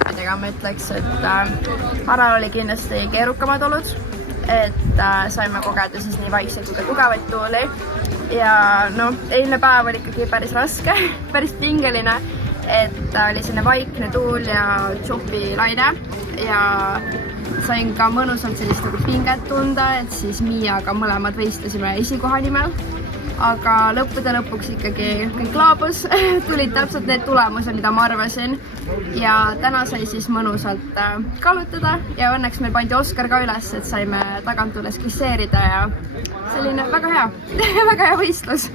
etappidega ma ütleks, et Haral oli kindlasti keerukamad olud, et saime kogeda siis nii vaikseid kui ka tugevaid tuuli ja no eilne päev oli ikkagi päris raske, päris pingeline, et oli selline vaikne tuul ja tšupi laine ja sain ka mõnusalt sellist nagu pinget tunda, et siis Miiaga mõlemad võistlesime esikoha nimel. Aga lõppude lõpuks ikkagi kõik laabus, tulid täpselt need tulemused, mida ma arvasin ja täna sai siis mõnusalt kaalutada ja õnneks meil pandi Oskar ka üles, et saime tagant tulles kisseerida ja selline väga hea, väga hea võistlus.